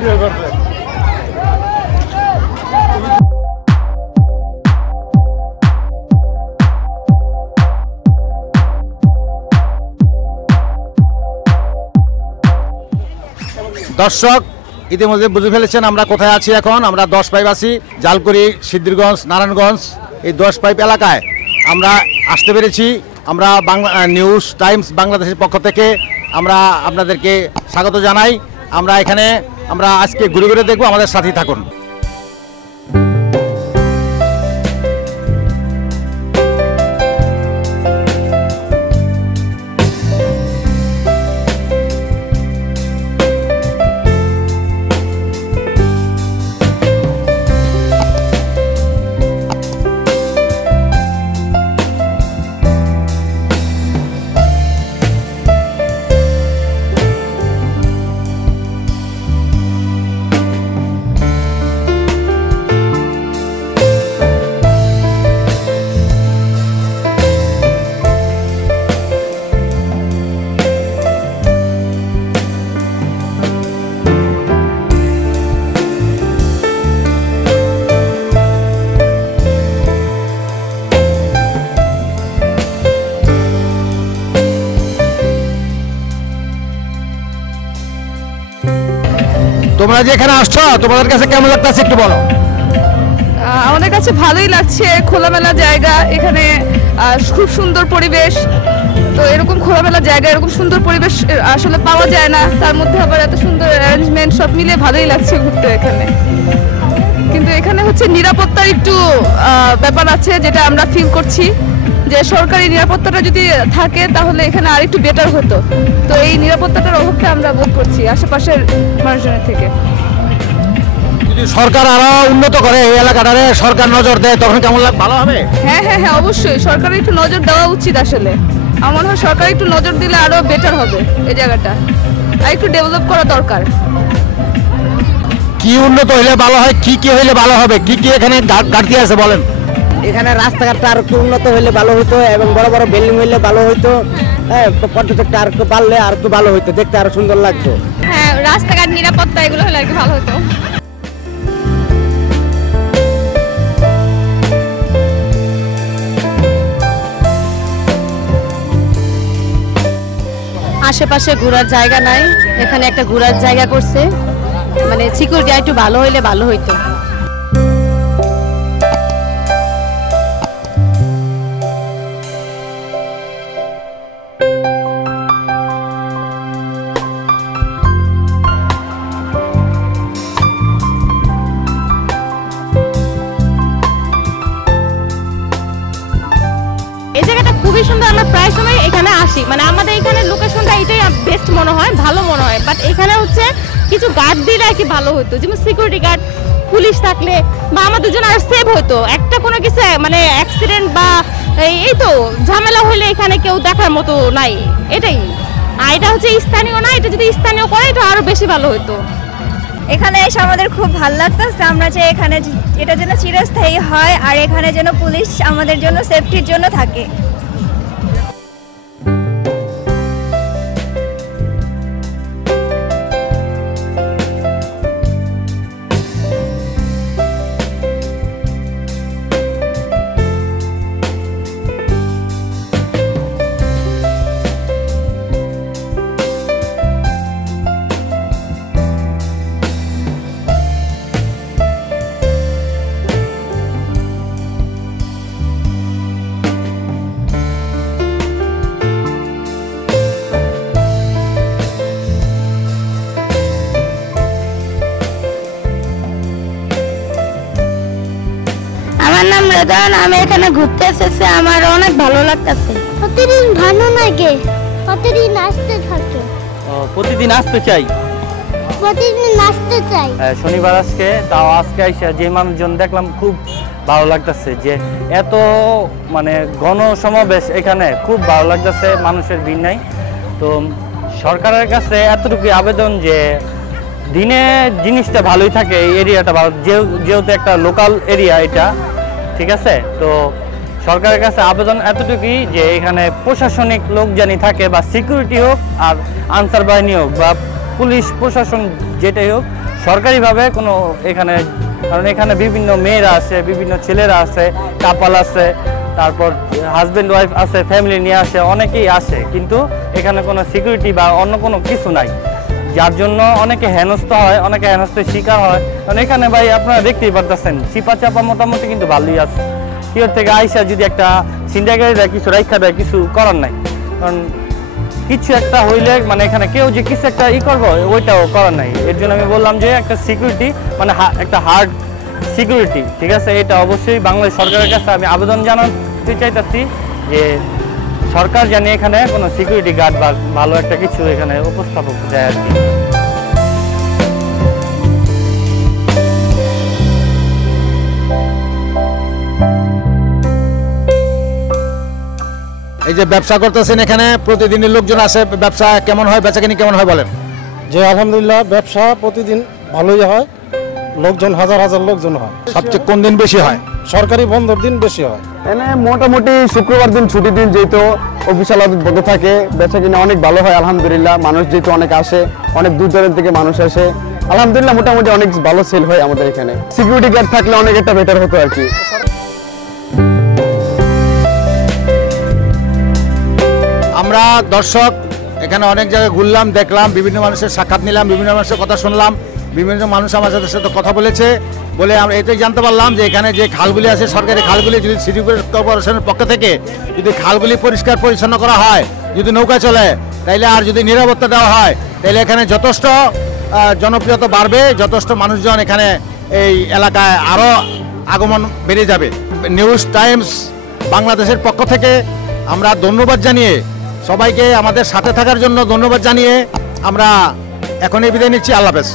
দর্শক ইতিমধ্যে বুঝে ফেলেছেন আমরা কোথায় আছি। এখন আমরা 10 পাইপ আছি, জালকুড়ি, সিদ্ধিরগঞ্জ, নারায়ণগঞ্জ, এই 10 পাইপ এলাকায় আমরা আসতে পেরেছি। আমরা নিউজ টাইমস বাংলাদেশের পক্ষ থেকে আমরা আপনাদেরকে স্বাগত জানাই। আমরা এখানে আজকে ঘুরে ঘুরে দেখবো, আমাদের সাথেই থাকুন। তোমরা যে এখানে আসছো, তোমাদের কাছে কেমন লাগতেছে একটু বলো। আমাদের কাছে ভালোই লাগছে, খোলামেলা জায়গা, এখানে খুব সুন্দর পরিবেশ। তো এরকম খোলামেলা জায়গা, এরকম সুন্দর পরিবেশ আসলে পাওয়া যায় না, তার মধ্যে আবার এত সুন্দর অ্যারেঞ্জমেন্ট, সব মিলে ভালোই লাগছে ঘুরতে এখানে। কিন্তু এখানে হচ্ছে নিরাপত্তার একটু ব্যাপার আছে, যেটা আমরা ফিল করছি যে সরকারি নিরাপত্তাটা যদি থাকে তাহলে এখানে আরেকটু বেটার হতো। তো এই নিরাপত্তাটার অভাবটা আমরা বোধ করছি আশেপাশের মানুষজনের থেকে। যদি সরকার আরো উন্নত করে এই এলাকাটারে, সরকার নজর দেয়, তখন কেমন ভালো হবে। হ্যাঁ হ্যাঁ হ্যাঁ, অবশ্যই সরকারের একটু নজর দেওয়া উচিত। আসলে আমার মনে হয় সরকার একটু নজর দিলে আরো বেটার হবে এই জায়গাটা, আর একটু ডেভেলপ করা দরকার। কি উন্নত হইলে ভালো হয়, কি কি হইলে ভালো হবে, কি কি এখানে ঘাটতি আছে বলেন। এখানে রাস্তাঘাটটা আর একটু উন্নত হইলে ভালো হতো, এবং বড় বড় বিল্ডিং হইলে ভালো হতো। হ্যাঁ, পর্যটকটা আর একটু বাড়লে আর একটু ভালো হতো, দেখতে আরো সুন্দর লাগতো। হ্যাঁ, রাস্তাঘাট, নিরাপত্তা এগুলো হলে আর কি ভালো হতো। আশেপাশে ঘোরার জায়গা নাই, এখানে একটা ঘোরার জায়গা করছে, মানে সিকিউরিটি একটু ভালো হইলে ভালো হইতো। এই জায়গাটা খুবই সুন্দর, আমরা প্রায় সময় এখানে আসি, মানে আমাদের এখানে লোকেশনটা এটাই বেস্ট মনে হয়, ভালো মনে হয়। বাট এখানে হচ্ছে কিছু গার্ড দিলে আর কি ভালো হতো, যেমন সিকিউরিটি গার্ড, পুলিশ থাকলে বা আমাদের জন্য আর সেভ হতো। একটা কোনো কিছু মানে অ্যাক্সিডেন্ট বা এই তো ঝামেলা হলে এখানে কেউ দেখার মতো নাই, এটাই। আর এটা হচ্ছে স্থানীয় না, এটা যদি স্থানীয় করে এটা আরো বেশি ভালো হতো। এখানে এসে আমাদের খুব ভালো লাগতেছে, আমরা যে এখানে এটা যেন চিরস্থায়ী হয়, আর এখানে যেন পুলিশ আমাদের জন্য সেফটির জন্য থাকে। আমার নাম রেদান, আমি এখানে ঘুরতে এসেছি, আমার অনেক ভালো লাগতেছে। প্রতিদিন ভালো লাগে, প্রতিদিন আসতে থাকে। প্রতিদিন আসতে চাই, প্রতিদিন আসতে চাই। শনিবার আজকে, তাও আজকে আইসা যে মানুষজন দেখলাম খুব ভালো লাগতেছে, যে এত মানে গণসমাবেশ এখানে, খুব ভালো লাগতেছে, মানুষের ভিড় নাই। তো সরকারের কাছে এতটুকু আবেদন যে দিনে জিনিসটা ভালোই থাকে, এই এরিয়াটা ভালো, যেহেতু একটা লোকাল এরিয়া এটা, ঠিক আছে। তো সরকারের কাছে আবেদন এতটুকুই যে এখানে প্রশাসনিক লোক জানি থাকে, বা সিকিউরিটি হোক আর আনসার বাহিনী হোক বা পুলিশ প্রশাসন যেটাই হোক, সরকারিভাবে কোনো এখানে, কারণ এখানে বিভিন্ন মেয়েরা আছে, বিভিন্ন ছেলেরা আছে, কাপাল আছে, তারপর হাজব্যান্ড ওয়াইফ আছে, ফ্যামিলি নিয়ে আসে, অনেকেই আসে, কিন্তু এখানে কোনো সিকিউরিটি বা অন্য কোনো কিছু নাই, যার জন্য অনেকে হেনস্থ হয়, অনেকে হেনস্থের শিকার হয়। কারণ এখানে ভাই আপনারা দেখতেই পারতেছেন চিপা চাপা মোটামুটি কিন্তু ভালোই আছে। কিওর থেকে আইসা যদি একটা ছিনতাইকারী দেয়, কিছু রাইখা দেয়, কিছু করার নাই। কারণ কিছু একটা হইলে মানে এখানে কেউ যে কিছু একটা করবো ওইটাও করার নাই। এর জন্য আমি বললাম যে একটা সিকিউরিটি মানে একটা হার্ড সিকিউরিটি, ঠিক আছে, এটা অবশ্যই বাংলাদেশ সরকারের কাছে আমি আবেদন জানাতে চাইতেছি যে সরকার জানি এখানে কোনো সিকিউরিটি গার্ড বা ভালো একটা কিছু এখানে উপস্থাপক দেয় আর কি। এই যে ব্যবসা করতেছেন এখানে প্রতিদিনের লোকজন আসে, ব্যবসা কেমন হয়, বেচাকেনি কেমন হয় বলেন? যে আলহামদুলিল্লাহ ব্যবসা প্রতিদিন ভালোই হয়, লোকজন হাজার হাজার লোকজন হয়। সবচেয়ে কোন দিন বেশি হয়? সরকারি বন্ধের দিন বেশি হয়। এনে মোটামুটি শুক্রবার দিন ছুটির দিন, যেহেতু অফিসিয়াল বন্ধ থাকে, বেচা কিনা অনেক ভালো হয় আলহামদুলিল্লাহ। মানুষ যেহেতু অনেক আসে, অনেক দূর দূরের থেকে মানুষ আসে, আলহামদুলিল্লাহ মোটামুটি অনেক ভালো সেল হয় আমাদের এখানে। সিকিউরিটি গার্ড থাকলে অনেক একটা বেটার হতো আর কি। আমরা দর্শক এখানে অনেক জায়গায় ঘুরলাম, দেখলাম, বিভিন্ন মানুষের সাক্ষাৎ নিলাম, বিভিন্ন মানুষের কথা শুনলাম, বিভিন্ন মানুষ আমার সাথে কথা বলেছে, বলে আমরা এটাই জানতে পারলাম যে এখানে যে খালগুলি আছে, সরকারি খালগুলি যদি সিটি কর্পোরেশনের পক্ষ থেকে যদি খালগুলি পরিষ্কার পরিচ্ছন্ন করা হয়, যদি নৌকা চলে, তাইলে আর যদি নিরাপত্তা দেওয়া হয়, তাইলে এখানে যথেষ্ট জনপ্রিয়তা বাড়বে, যথেষ্ট মানুষজন এখানে এই এলাকায় আরও আগমন বেড়ে যাবে। নিউজ টাইমস বাংলাদেশের পক্ষ থেকে আমরা ধন্যবাদ জানিয়ে, সবাইকে আমাদের সাথে থাকার জন্য ধন্যবাদ জানিয়ে আমরা এখনই বিদায় নিচ্ছি। আল্লাহ হাফেজ।